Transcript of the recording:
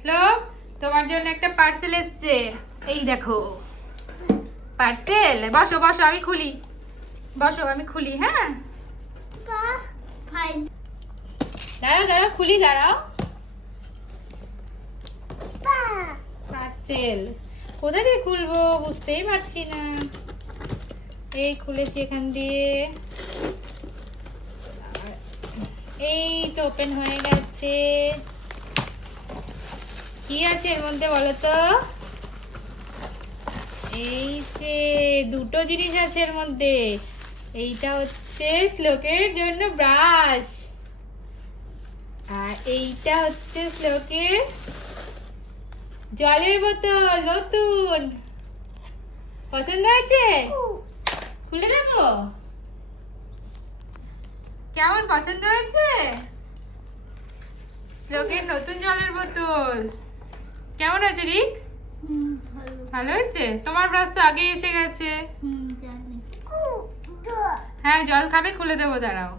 শ্লোক, তোমার জন্য একটা পার্সেল এসেছে। এই দেখো পার্সেল। বসো বসো, আমি খুলি। বসো, আমি খুলি। হ্যাঁ, দাঁড়াও দাঁড়াও, খুলি, দাঁড়াও। পার্সেল কোথা দিয়ে খুলবো বুঝতেই পারছি না। এই খুলেছি এখান দিয়ে। এই তো ওপেন হয়ে গেছে। কি আছে এর মধ্যে বলো তো? এই যে দুটো জিনিস আছে এর মধ্যে। এইটা হচ্ছে শ্লোকের জন্য ব্রাশ, আর এইটা হচ্ছে শ্লোকের জলের বোতল নতুন। পছন্দ হয়েছে? খুলে দেবো? কেমন, পছন্দ হয়েছে? শ্লোকের নতুন জলের বোতল কেমন হয়েছে রিক? ভালো হয়েছে? তোমার ব্রাশ তো আগে এসে গেছে। হ্যাঁ, জল খাবে? খুলে দেবো, দাঁড়াও।